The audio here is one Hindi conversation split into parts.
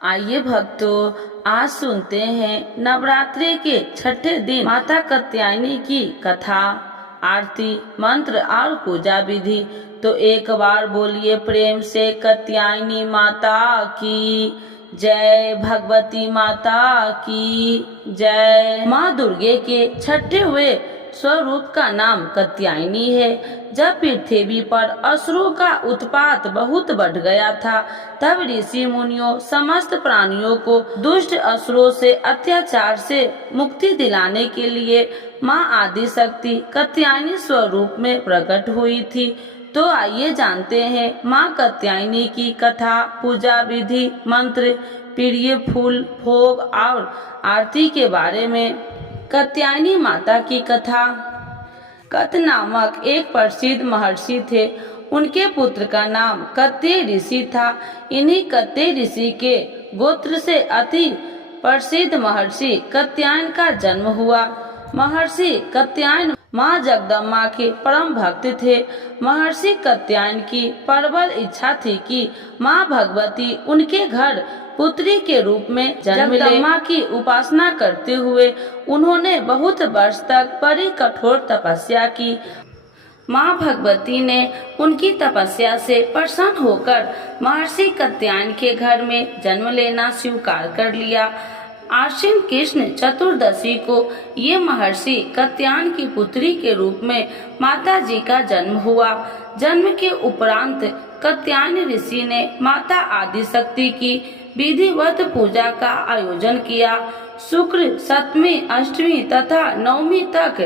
आइए भक्तों, आज सुनते हैं नवरात्रि के छठे दिन माता कात्यायनी की कथा, आरती, मंत्र और पूजा विधि। तो एक बार बोलिए प्रेम से कात्यायनी माता की जय, भगवती माता की जय। माँ दुर्गे के छठे हुए स्वरूप का नाम कात्यायनी है। जब पृथ्वी पर असुरों का उत्पात बहुत बढ़ गया था, तब ऋषि मुनियों समस्त प्राणियों को दुष्ट असुरों से अत्याचार से मुक्ति दिलाने के लिए माँ आदि शक्ति कात्यायनी स्वरूप में प्रकट हुई थी। तो आइए जानते हैं माँ कात्यायनी की कथा, पूजा विधि, मंत्र, प्रिय फूल, भोग और आरती के बारे में। कात्यायनी माता की कथा। कत नामक एक प्रसिद्ध महर्षि थे। उनके पुत्र का नाम कत्य ऋषि था। इन्हीं कत्य ऋषि के गोत्र से अति प्रसिद्ध महर्षि कात्यायन का जन्म हुआ। महर्षि कात्यायन माँ जगदम्बा के परम भक्त थे। महर्षि कात्यायन की प्रबल इच्छा थी कि माँ भगवती उनके घर पुत्री के रूप में जन्म ले। जगदम्बा की उपासना करते हुए उन्होंने बहुत वर्ष तक बड़ी कठोर तपस्या की। माँ भगवती ने उनकी तपस्या से प्रसन्न होकर महर्षि कात्यायन के घर में जन्म लेना स्वीकार कर लिया। आश्विन कृष्ण चतुर्दशी को ये महर्षि कात्यायन की पुत्री के रूप में माता जी का जन्म हुआ। जन्म के उपरांत कात्यायन ऋषि ने माता आदि शक्ति की विधिवत पूजा का आयोजन किया। शुक्र, सप्तमी, अष्टमी तथा नवमी तक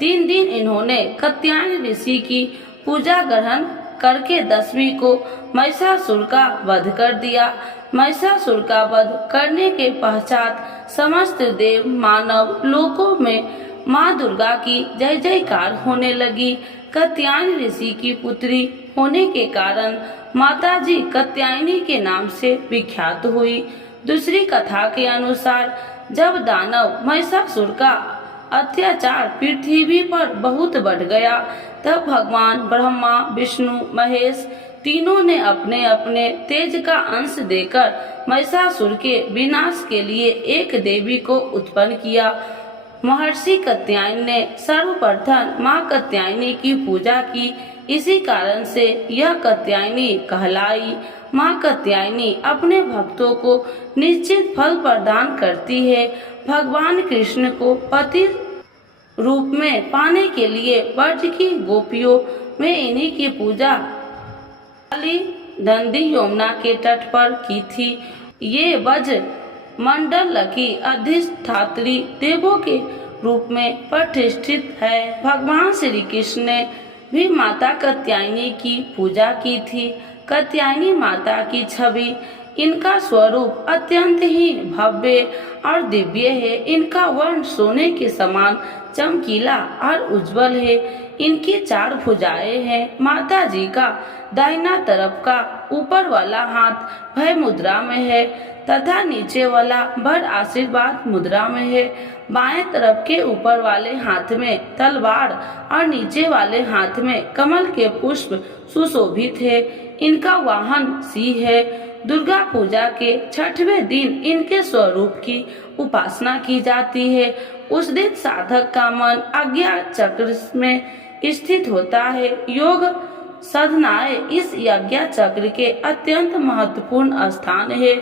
3 दिन इन्होंने कात्यायन ऋषि की पूजा ग्रहण करके 10वीं को महिषासुर का वध कर दिया। महिषासुर का वध करने के पश्चात समस्त देव मानव लोकों में माँ दुर्गा की जय जयकार होने लगी। कात्यायन ऋषि की पुत्री होने के कारण माताजी कात्यायनी के नाम से विख्यात हुई। दूसरी कथा के अनुसार जब दानव महिषासुर का अत्याचार पृथ्वी पर बहुत बढ़ गया, तब भगवान ब्रह्मा, विष्णु, महेश तीनों ने अपने अपने तेज का अंश देकर महिषासुर के विनाश के लिए एक देवी को उत्पन्न किया। महर्षि कात्यायन ने सर्वप्रथम माँ कात्यायनी की पूजा की। इसी कारण से यह कात्यायनी कहलाई। माँ कात्यायनी अपने भक्तों को निश्चित फल प्रदान करती है। भगवान कृष्ण को पति रूप में पाने के लिए ब्रज की गोपियों में इन्हीं की पूजा काली नदी यमुना के तट पर की थी। ये ब्रज मंडल की अधिष्ठात्री देवों के रूप में प्रतिष्ठित है। भगवान श्री कृष्ण ने भी माता कात्यायनी की पूजा की थी। कात्यायनी माता की छवि, इनका स्वरूप अत्यंत ही भव्य और दिव्य है। इनका वर्ण सोने के समान चमकीला और उज्जवल है। इनकी 4 भुजाएं हैं। माता जी का दाहिना तरफ का ऊपर वाला हाथ भय मुद्रा में है तथा नीचे वाला वर आशीर्वाद मुद्रा में है। बाएं तरफ के ऊपर वाले हाथ में तलवार और नीचे वाले हाथ में कमल के पुष्प सुशोभित है। इनका वाहन सिंह है। दुर्गा पूजा के 6वें दिन इनके स्वरूप की उपासना की जाती है। उस दिन साधक का मन आज्ञा चक्र में स्थित होता है। योग साधनाएं इस यज्ञ चक्र के अत्यंत महत्वपूर्ण स्थान है।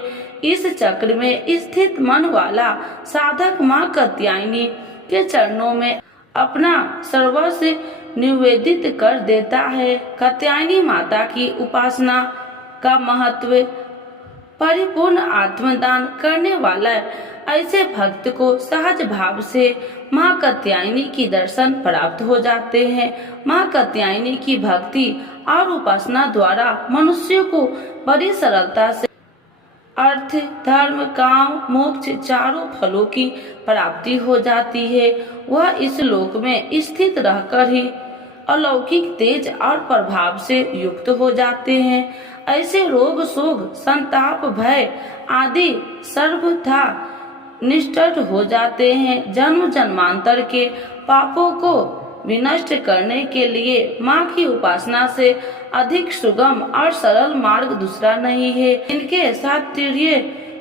इस चक्र में स्थित मन वाला साधक माँ कात्यायनी के चरणों में अपना सर्वस्व निवेदित कर देता है। कात्यायनी माता की उपासना का महत्व, परिपूर्ण आत्मदान करने वाला ऐसे भक्त को सहज भाव से माँ कात्यायनी की दर्शन प्राप्त हो जाते हैं। माँ कात्यायनी की भक्ति और उपासना द्वारा मनुष्य को बड़ी सरलता से अर्थ, धर्म, काम, मोक्ष चारों फलों की प्राप्ति हो जाती है। वह इस लोक में स्थित रहकर ही अलौकिक तेज और प्रभाव से युक्त हो जाते हैं। ऐसे रोग, शोक, संताप, भय आदि सर्वथा निष्ठ हो जाते हैं। जन्म जन्मांतर के पापों को विनष्ट करने के लिए माँ की उपासना से अधिक सुगम और सरल मार्ग दूसरा नहीं है। इनके साथ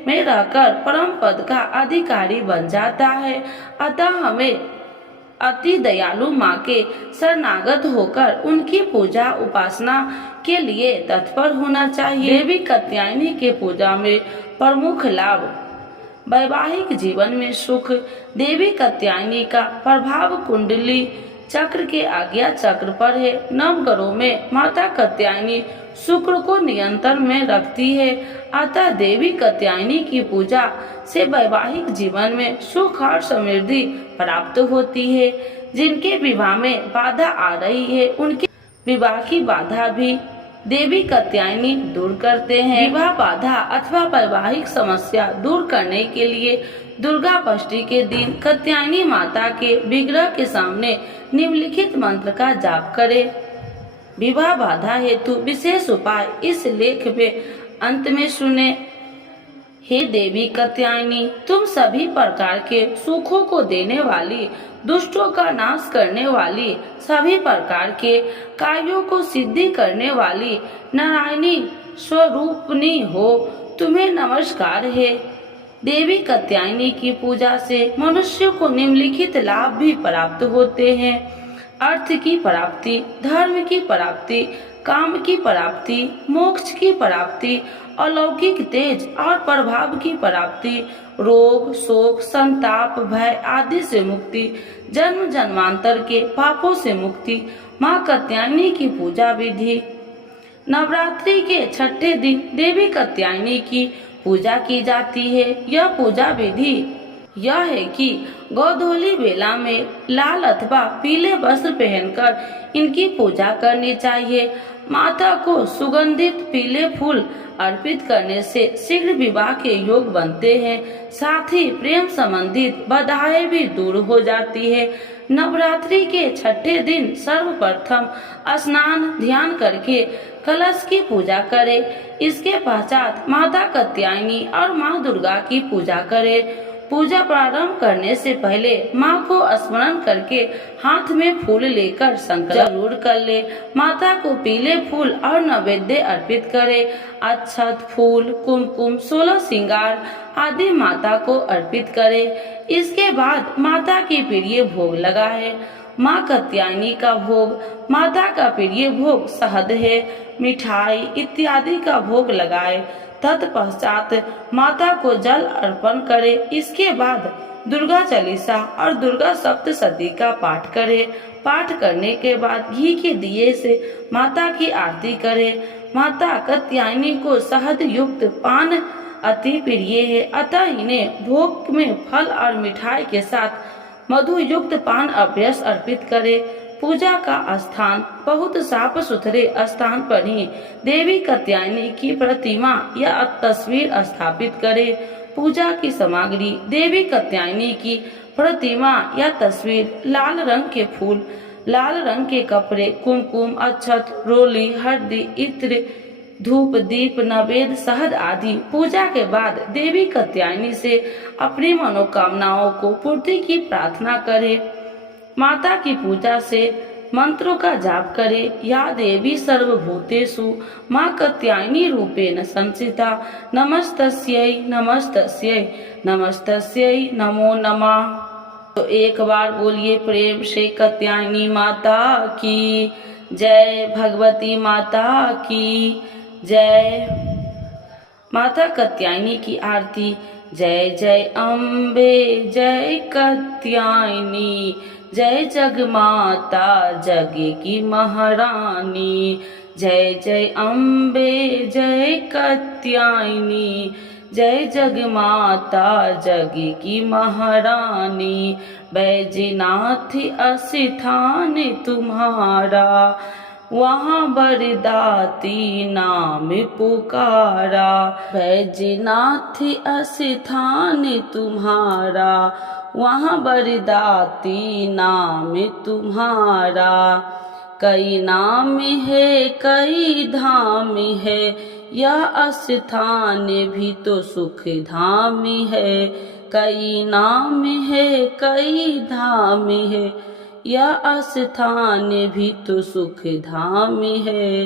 में रहकर परम पद का अधिकारी बन जाता है। अतः हमें अति दयालु माँ के शरणागत होकर उनकी पूजा उपासना के लिए तत्पर होना चाहिए। देवी कात्यायनी के पूजा में प्रमुख लाभ वैवाहिक जीवन में सुख। देवी कात्यायनी का प्रभाव कुंडली चक्र के आज्ञा चक्र पर है। नवग्रहों में माता कात्यायनी शुक्र को नियंत्रण में रखती है। अतः देवी कात्यायनी की पूजा से वैवाहिक जीवन में सुख और समृद्धि प्राप्त होती है। जिनके विवाह में बाधा आ रही है उनके विवाह की बाधा भी देवी कात्यायनी दूर करते हैं। विवाह बाधा अथवा वैवाहिक समस्या दूर करने के लिए दुर्गा षष्ठी के दिन कात्यायनी माता के विग्रह के सामने निम्नलिखित मंत्र का जाप करें। विवाह बाधा हेतु विशेष उपाय इस लेख में अंत में सुने। हे देवी कात्यायनी, तुम सभी प्रकार के सुखों को देने वाली, दुष्टों का नाश करने वाली, सभी प्रकार के कार्यों को सिद्धि करने वाली नारायणी स्वरूपनी हो। तुम्हें नमस्कार है। देवी कात्यायनी की पूजा से मनुष्य को निम्नलिखित लाभ भी प्राप्त होते हैं। अर्थ की प्राप्ति, धर्म की प्राप्ति, काम की प्राप्ति, मोक्ष की प्राप्ति, अलौकिक तेज और प्रभाव की प्राप्ति, रोग शोक संताप भय आदि से मुक्ति, जन्म जन्मांतर के पापों से मुक्ति। माँ कात्यायनी की पूजा विधि। नवरात्रि के छठे दिन देवी कात्यायनी की पूजा की जाती है। यह पूजा विधि यह है कि गोधूली बेला में लाल अथवा पीले वस्त्र पहनकर इनकी पूजा करनी चाहिए। माता को सुगंधित पीले फूल अर्पित करने से शीघ्र विवाह के योग बनते हैं। साथ ही प्रेम संबंधित बाधाएं भी दूर हो जाती है। नवरात्रि के छठे दिन सर्वप्रथम स्नान ध्यान करके कलश की पूजा करें। इसके पश्चात माता कात्यायनी और माँ दुर्गा की पूजा करें। पूजा प्रारंभ करने से पहले माँ को स्मरण करके हाथ में फूल लेकर संकल्प जरूर कर ले। माता को पीले फूल और नैवेद्य अर्पित करे। अक्षत फूल कुमकुम 16 श्रृंगार आदि माता को अर्पित करे। इसके बाद माता की प्रिय भोग लगाए। माँ कात्यायनी का भोग। माता का प्रिय भोग शहद है, मिठाई इत्यादि का भोग लगाए। तत्पश्चात माता को जल अर्पण करे। इसके बाद दुर्गा चालीसा और दुर्गा सप्तशती का पाठ करे। पाठ करने के बाद घी के दिए से माता की आरती करे। माता कात्यायनी को शहद युक्त पान अति प्रिय है, अतः इन्हें भोग में फल और मिठाई के साथ मधु युक्त पान अभ्यस अर्पित करे। पूजा का स्थान बहुत साफ सुथरे स्थान पर ही देवी कात्यायनी की प्रतिमा या तस्वीर स्थापित करे। पूजा की सामग्री देवी कात्यायनी की प्रतिमा या तस्वीर, लाल रंग के फूल, लाल रंग के कपड़े, कुमकुम, अक्षत, रोली, हल्दी, इत्र, धूप, दीप, नवेद, शहद आदि। पूजा के बाद देवी कात्यायनी से अपनी मनोकामनाओं को पूर्ति की प्रार्थना करे। माता की पूजा से मंत्रों का जाप करे। या देवी सर्वभूतेषु माँ कात्यायनी रूपेण संस्थिता नमस्तस्यै नमस्तस्यै नमस्तस्यै नमो नमः। तो एक बार बोलिए प्रेम से कात्यायनी माता की जय, भगवती माता की जय। माता कात्यायनी की आरती। जय जय अम्बे जय कात्यायनी, जय जगमाता जग की महारानी। जय जय अम्बे जय कात्यायनी, जय जगमाता जग की महारानी। बैजनाथ स्थान तुम्हारा, वहाँ बरदाती नाम पुकारा। बैजनाथ स्थान तुम्हारा, वहाँ बरदाती नाम तुम्हारा। कई नाम है कई धाम है, यह स्थान भी तो सुख धाम है। कई नाम है कई धाम है, यह स्थान भी तो सुख धाम है।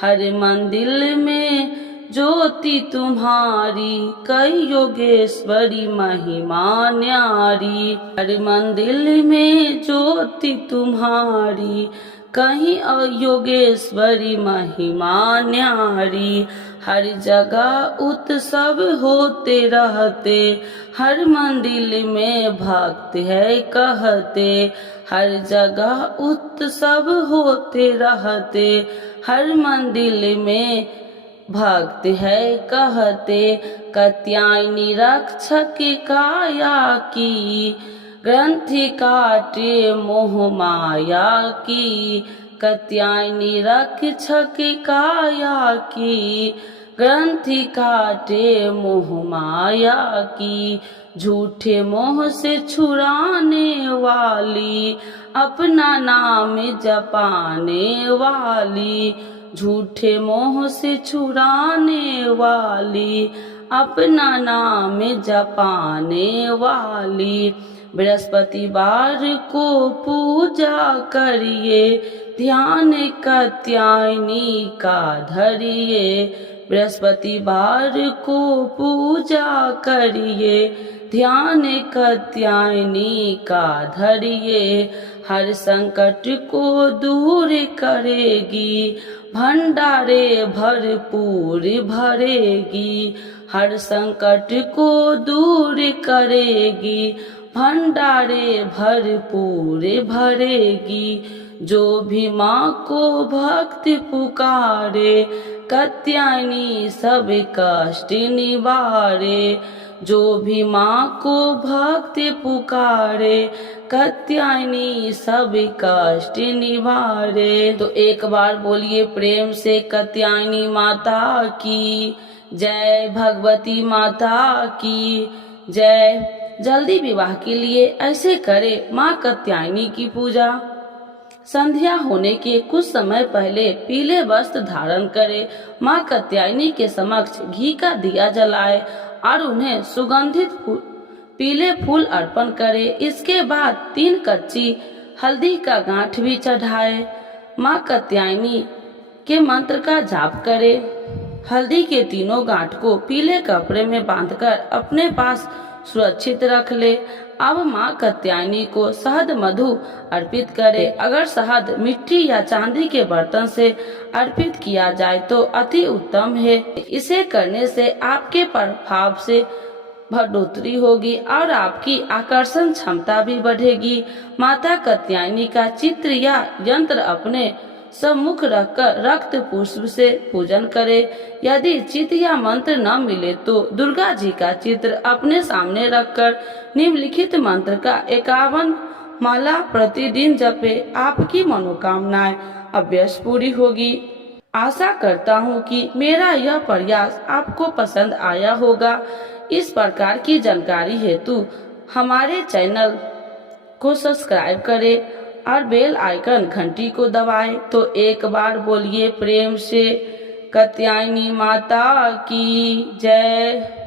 हर मंदिर में ज्योति तुम्हारी, कई योगेश्वरी महिमा न्यारी। हर मंदिर में ज्योति तुम्हारी, कहीं योगेश्वरी महिमा न्यारी। हर जगह उत्सव होते रहते, हर मंदिर में भक्त है कहते। हर जगह उत्सव होते रहते, हर मंदिर में भक्त है कहते। कात्यायनी रक्षक काया की, ग्रंथि काटे मोह माया की। कात्यायनी रक्षक काया की, ग्रंथि काटे मोह माया की। झूठे मोह से छुड़ाने वाली, अपना नाम जपाने वाली। झूठे मोह से छुड़ाने वाली, अपना नाम जपाने वाली। बृहस्पतिवार को पूजा करिए, ध्यान कात्यायनी का धरिए। बृहस्पतिवार को पूजा करिए, ध्यान कात्यायनी का धरिए। हर संकट को दूर करेगी, भंडारे भरपूर भरेगी। हर संकट को दूर करेगी, भंडारे भरपूर भरेगी। जो भी माँ को भक्त पुकारे, कात्यायनी सब कष्ट निवारे। जो भी माँ को भक्त पुकारे, कात्यायनी सब कष्ट निवारे। तो एक बार बोलिए प्रेम से कात्यायनी माता की जय, भगवती माता की जय। जल्दी विवाह के लिए ऐसे करे माँ कात्यायनी की पूजा। संध्या होने के कुछ समय पहले पीले वस्त्र धारण करे, माँ कात्यायनी के समक्ष घी का दिया जलाए और उन्हें सुगंधित पीले फूल अर्पण करे। इसके बाद 3 कच्ची हल्दी का गांठ भी चढ़ाए। माँ कात्यायनी के मंत्र का जाप करे। हल्दी के तीनों गांठ को पीले कपड़े में बांधकर अपने पास सुरक्षित रख ले। अब माँ कात्यायनी को शहद मधु अर्पित करे। अगर शहद मिट्टी या चांदी के बर्तन से अर्पित किया जाए तो अति उत्तम है। इसे करने से आपके प्रभाव से बढ़ोतरी होगी और आपकी आकर्षण क्षमता भी बढ़ेगी। माता कात्यायनी का चित्र या यंत्र अपने सम्मुख रखकर रक्त पुष्प से पूजन करे। यदि चित्र या मंत्र न मिले तो दुर्गा जी का चित्र अपने सामने रखकर निम्नलिखित मंत्र का 51 माला प्रतिदिन जपे। आपकी मनोकामनाएं अवश्य पूरी होगी। आशा करता हूँ कि मेरा यह प्रयास आपको पसंद आया होगा। इस प्रकार की जानकारी हेतु हमारे चैनल को सब्सक्राइब करें और बेल आइकन घंटी को दबाएं। तो एक बार बोलिए प्रेम से कात्यायनी माता की जय।